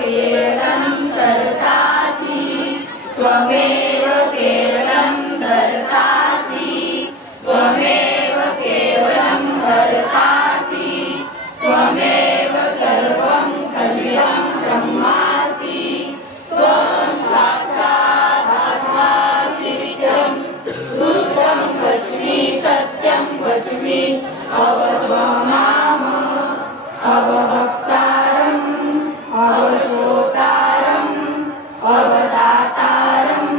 केवलं कर्तासि त्वमेव केवलं कर्तासि त्वमेव केवलं कर्तासि त्वमेव सर्वं खल्विदं ब्रह्मासि त्वं साक्षात् आत्मासि नित्यं रूपं वच्मि सत्यं वच्मि अवत्वमाम अवभक्तारम् अवश्रोतारम् अवदातारम्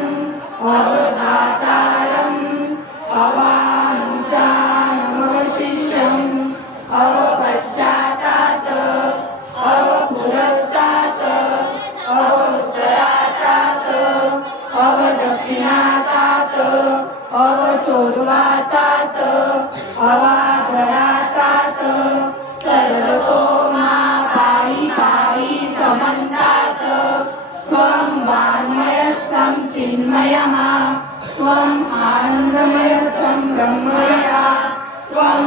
अवधातारम् अवानुशानमवशिष्यम् अवपश्चातात् अवपुरस्तात् अवोत्तरातात् अवदक्षिणातात् अवचोर्वातात् अवाग्ररातात् सर्वतो मा पाहि पाहि समन्तात् त्वं वाङ्मयस्तं चिन्मयः त्वम् आनन्दमयस्तं ब्रह्मया त्वं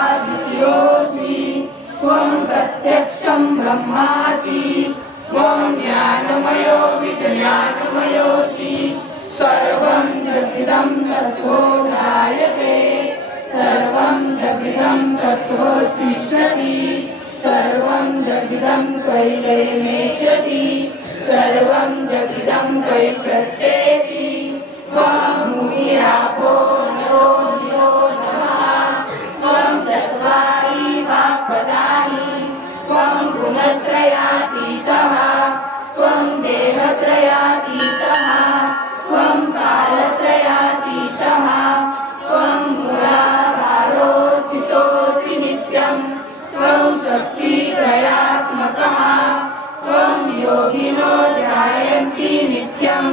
सच्चिदानन्दाद्वितीयोऽसि त्वं प्रत्यक्षं ब्रह्मासि त्वं ज्ञानमयो विज्ञानमयोऽसि सर्वं जगदिदं तत्त्वोऽध्यायते सर्वं जगदिदं तत्त्वोऽशिष्यति सर्वं जगदिदं त्वयि लयमेष्यति सर्वं जगदिदं त्वयि प्रत्येति त्वं भूमिरापो नरो नीरो नमः त्वं चत्वारि वाक्पदानि त्वं गुणत्रयातीतः त्वं देहत्रयातीतः त्वं कालत्रयातीतः त्वं मूलाधारो स्थितोऽसि नित्यं त्वं शक्तित्रयात्मकः त्वं योगिनो ध्यायन्ति नित्यं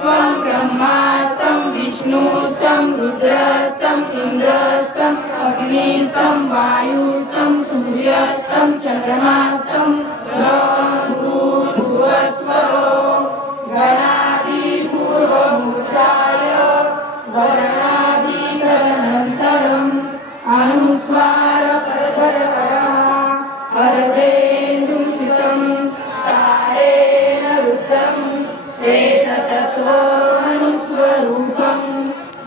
त्वं ब्रह्मास्तं विष्णुस्तं रुद्रस्तं इन्द्रस्तं अग्निस्तं वायुस्तं सूर्यस्तं चन्द्रमास्तं भूर्भुवस्वरो गणादिपूर्वमुच्चाय वर्णादिकरनन्तरम् अनुस्वारपरतरतरः हरदेन्दुशितं तारेण रुद्रम् एतत्त्वमनुस्वरूपं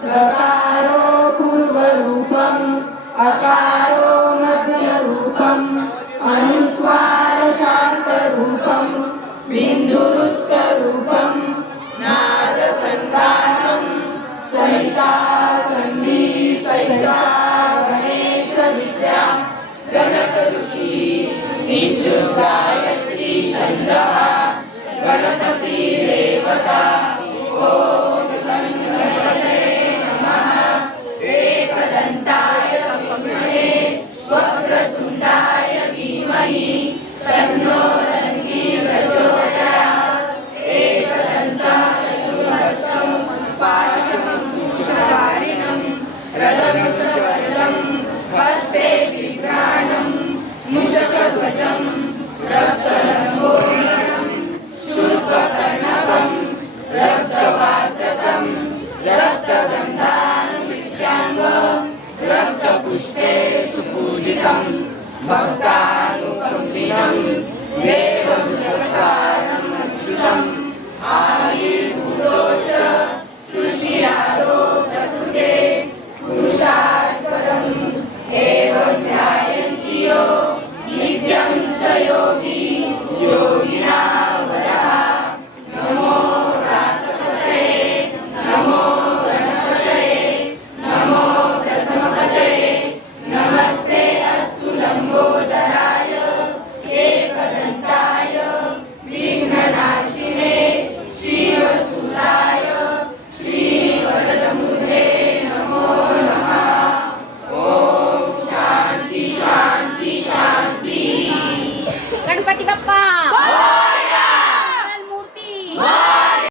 गकारो पूर्वरूपम् अकारो मध्यरूपम् अनुस्वारशान्तरूपं बिन्दुरुत्तरूपं नादसन्धानं सैषा सन्धि सैषा गणेशविद्या गणकऋषि गायत्री छन्दः गणपतिदेवता ॐ गणपतये नमः एकदन्ताय विद्महे वक्रतुण्डाय धीमहि तन्नो दन्ती प्रचोदयात् एकदन्तं चतुर्हस्तं पाशमङ्कुशधारिणं रथं च वरदं हस्ते बिभ्राणं मूषकध्वजं रक्त